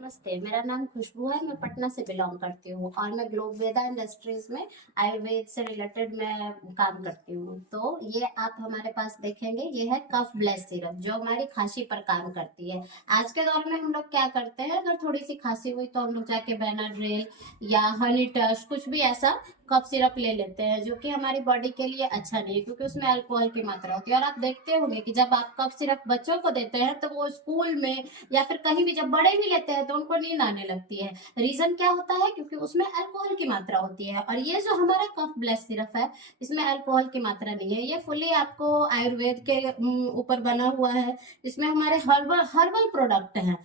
नमस्ते, मेरा नाम खुशबू है। मैं पटना से बिलोंग करती हूँ और मैं ग्लोब वेदा इंडस्ट्रीज में आयुर्वेद से रिलेटेड मैं काम करती हूँ। तो ये आप हमारे पास देखेंगे, ये है कफ ब्लेस सिरप जो हमारी खांसी पर काम करती है। आज के दौर में हम लोग क्या करते हैं, अगर थोड़ी सी खांसी हुई तो हम लोग जाके बेनाड्रिल या हनी टच कुछ भी ऐसा कफ सिरप ले लेते हैं, जो कि हमारी बॉडी के लिए अच्छा नहीं है क्योंकि उसमें अल्कोहल की मात्रा होती है। और आप देखते होंगे कि जब आप कफ सिरप बच्चों को देते हैं तो वो स्कूल में या फिर कहीं भी जब बड़े भी लेते हैं तो उनको नींद आने लगती है। रीजन क्या होता है? क्योंकि उसमें अल्कोहल की मात्रा होती है। और ये जो हमारा कफ ब्लेस सिरप है, इसमें अल्कोहल की मात्रा नहीं है। ये फुली आपको आयुर्वेद के ऊपर बना हुआ है। इसमें हमारे हर्बल हर्बल प्रोडक्ट हैं।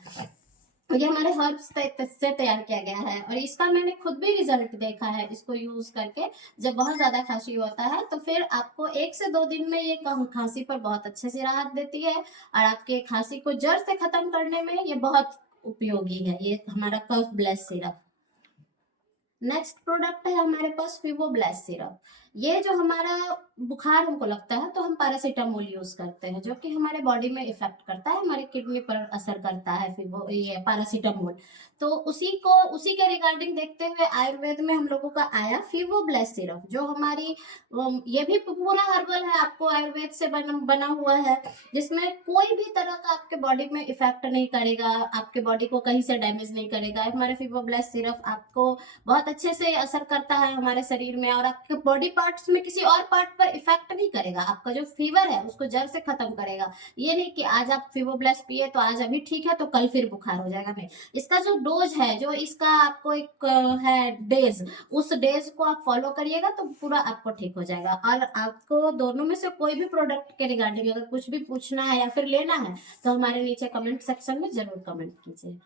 ये हमारे हर्ब्स से तैयार किया गया है और इसका मैंने खुद भी रिजल्ट देखा है इसको यूज करके। जब बहुत ज्यादा खांसी होता है तो फिर आपको 1 से 2 दिन में ये खांसी पर बहुत अच्छे से राहत देती है और आपके खांसी को जड़ से खत्म करने में ये बहुत उपयोगी है, ये हमारा कफ ब्लेस सिरप। नेक्स्ट प्रोडक्ट है हमारे पास फीवो ब्लेस सिरप। ये जो हमारा बुखार हमको लगता है तो हम पैरासीटामोल यूज करते हैं, जो कि हमारे बॉडी में इफेक्ट करता है, हमारे किडनी पर असर करता है फीवो ये पैरासीटामोल। तो उसी के रिगार्डिंग देखते हुए आयुर्वेद में हम लोगों का आया फीवो ब्लेस सिरप, जो हमारी ये भी पूरा हर्बल है, आपको आयुर्वेद से बना हुआ है, जिसमें कोई भी तरह का आपके बॉडी में इफेक्ट नहीं करेगा, आपके बॉडी को कहीं से डैमेज नहीं करेगा। हमारे फीवो ब्लेस सिरप आपको बहुत अच्छे से असर करता है हमारे शरीर में और आपके बॉडी पार्ट्स में किसी और पार्ट पर इफेक्ट नहीं करेगा। आपका जो फीवर है उसको जड़ से खत्म करेगा। ये नहीं कि आज आप फीवोब्लेस पिए तो आज अभी ठीक है तो कल फिर बुखार हो जाएगा, नहीं। इसका जो डोज है, जो इसका आपको एक है डेज, उस डेज को आप फॉलो करिएगा तो पूरा आपको ठीक हो जाएगा। और आपको दोनों में से कोई भी प्रोडक्ट के रिगार्डिंग अगर कुछ भी पूछना है या फिर लेना है तो हमारे नीचे कमेंट सेक्शन में जरूर कमेंट कीजिए।